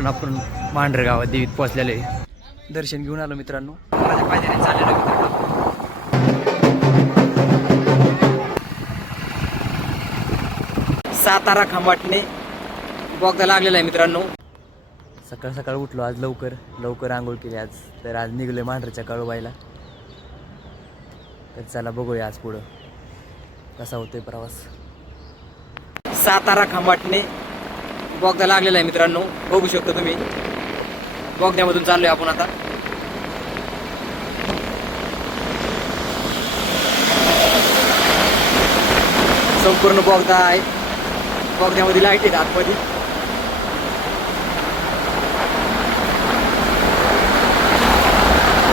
मित्रांनो आपण मांढर गावात देवीत पोहोचलेलो आहे. दर्शन घेऊन आलो मित्रांनो. माझ्या पायऱ्याने चाललेलो मित्रांनो. सातारा खांबाटणे बोगदा लागलेला आहे मित्रांनो. सकाळ सकाळ उठलो आज लवकर आंघोळ केली आज. तर आज निघलोय मांढरच्या कळवायला. तर चला बघूया आज पुढं कसा होतोय प्रवास. सातारा खांबाटणे बोगदा लागलेला आहे मित्रांनो. बघू शकतो तुम्ही. बोगद्यामधून चाललोय आपण आता. संपूर्ण बोगदा आहे. बोगद्यामध्ये लाईट आहेत आतमध्ये.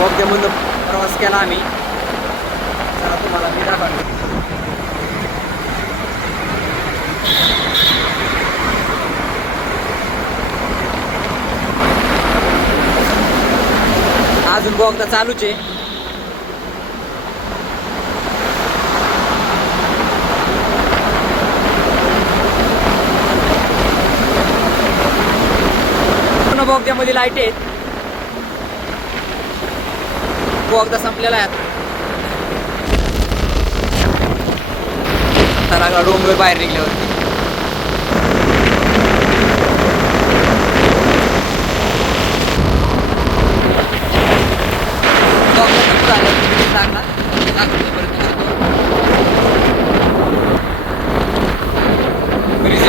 बोगद्यामधून प्रवास केला आम्ही. चला तुम्हाला मी दाखवतो. अजून बोगदा चालूच आहे. पूर्ण बोगद्यामध्ये लाईट आहेत. बोगदा संपलेला आहे आता डोंगर बाहेर निघल्यावरती.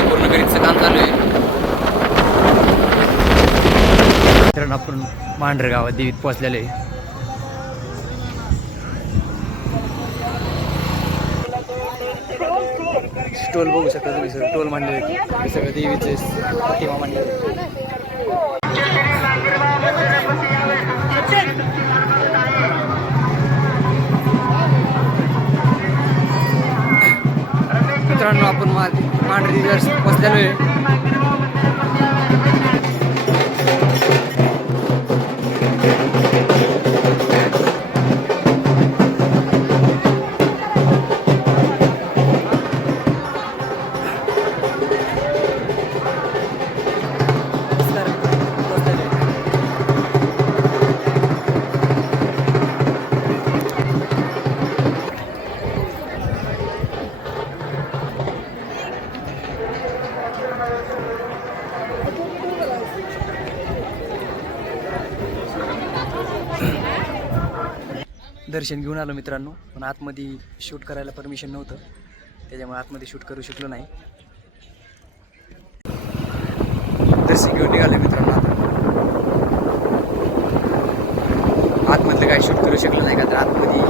पूर्ण करीचं काम चालू आहे. कारण आपण मांढर गावात देवीत पोहोचलेलो आहे. स्टॉल बघू शकता तुम्ही. सर टोल मांडले सगळं देवीचे प्रतिमा मांडले. मित्रांनो आपण मांढरी बसलेलो आहे. दर्शन घेऊन आलो मित्रांनो. पण आतमध्ये शूट करायला परमिशन नव्हतं, त्याच्यामुळे आतमध्ये शूट करू शकलो नाही. दर्शन घेऊन निघाले मित्रांनो. आतमधलं काही शूट करू शकलो नाही का तर आतमध्ये